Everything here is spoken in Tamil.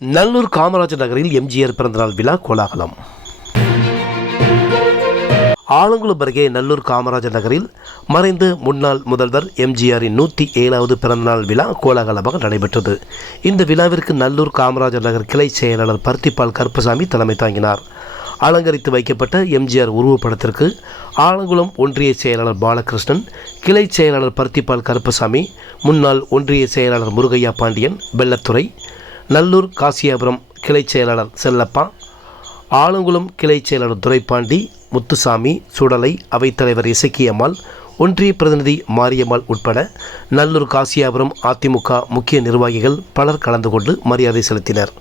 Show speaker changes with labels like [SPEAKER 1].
[SPEAKER 1] நல்லூர் காமராஜர் நகரில் எம்ஜிஆர் பிறந்தநாள் விழா கோலாகலம். ஆலங்குளம் அருகே நல்லூர் காமராஜர் நகரில் மறைந்த முன்னாள் முதல்வர் எம்ஜிஆரின் நூற்றி ஏழாவது பிறந்தநாள் விழா கோலாகலமாக நடைபெற்றது. இந்த விழாவிற்கு நல்லூர் காமராஜர் நகர் கிளை செயலாளர் பருத்திப்பால் கருப்பசாமி தலைமை தாங்கினார். அலங்கரித்து வைக்கப்பட்ட எம்ஜிஆர் உருவப்படத்திற்கு ஆலங்குளம் ஒன்றிய செயலாளர் பாலகிருஷ்ணன் கிளை செயலாளர் பருத்திப்பால் கருப்பசாமி முன்னாள் ஒன்றிய செயலாளர் முருகையா பாண்டியன் வெள்ளத்துறை நல்லூர் காசியாபுரம் கிளை செயலாளர் செல்லப்பா ஆலங்குளம் கிளை செயலாளர் துரைப்பாண்டி முத்துசாமி சுடலை அவைத்தலைவர் இசக்கியம்மாள் ஒன்றிய பிரதிநிதி மாரியம்மாள் உட்பட நல்லூர் காசியாபுரம் அதிமுக முக்கிய நிர்வாகிகள் பலர் கலந்து கொண்டு மரியாதை செலுத்தினர்.